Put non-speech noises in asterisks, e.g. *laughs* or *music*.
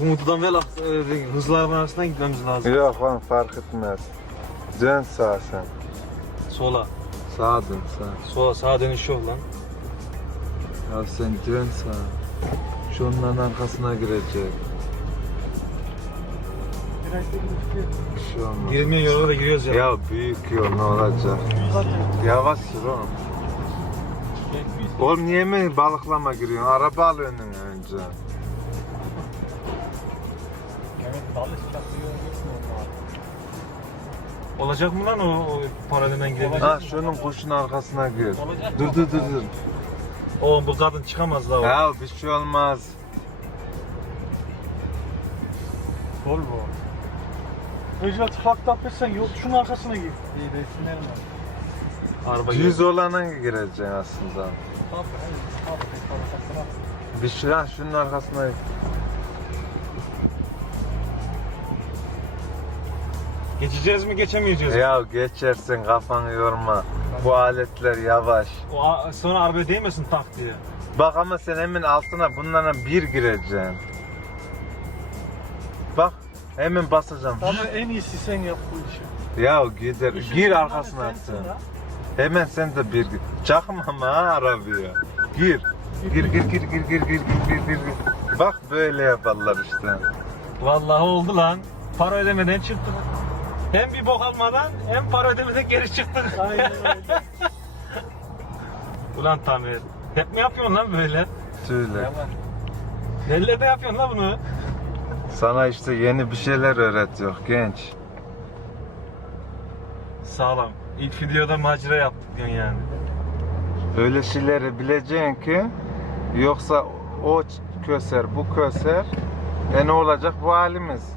Bu mutudan ve e, hızlı arabanın arasından gitmemiz lazım. Yok lan fark etmez. Dön sağa sen. Sola. Sağa dön sağa. Sola sağa dönüş yok lan. Ya sen dön sağa. Şunun arkasına girecek. Bir şey olmaz. Girmeyen yola da giriyoruz ya. Ya büyük yol ne olacak? Yavaş sür oğlum. Oğlum niye mi balıklama giriyorsun? Araba al önüne önce. Olacak mı lan o, o paralelden girebilecek? Ha şunun kuşun arkasına gir. Dur dur dur dur. Oğlum bu kadın çıkamaz daha. Ya bir şey olmaz. Volvo. Recep farklı yapırsan yok şunun arkasına gir. İyi resimlerim var. Araba Yüz olana gireceksin aslında. Bir ha şunun arkasına Geçeceğiz mi geçemeyeceğiz mi? Ya geçersin kafanı yorma. Bu aletler yavaş. O, a- sonra arabaya değmesin tak diye. Bak ama sen hemen altına bunlara bir gireceksin. Bak hemen basacağım. Ama en iyisi sen yap bu işi. Ya gider. Gir arkasına ya. Hemen sen de bir gir. Çakma ama ha arabaya. Gir. Gir gir gir gir gir gir gir gir gir. Bak böyle yaparlar işte. Vallahi oldu lan. Para ödemeden çıktık. Hem bir bok almadan hem para ödemeden geri çıktık. *laughs* Aynen öyle. Ulan Tamer. Hep mi yapıyorsun lan böyle? Söyle. Nerelerde yapıyorsun lan bunu? Sana işte yeni bir şeyler öğretiyor genç. Sağlam. İlk videoda macera yaptık diyorsun yani. Öyle şeyleri bileceksin ki yoksa o köser bu köser e ne olacak bu halimiz?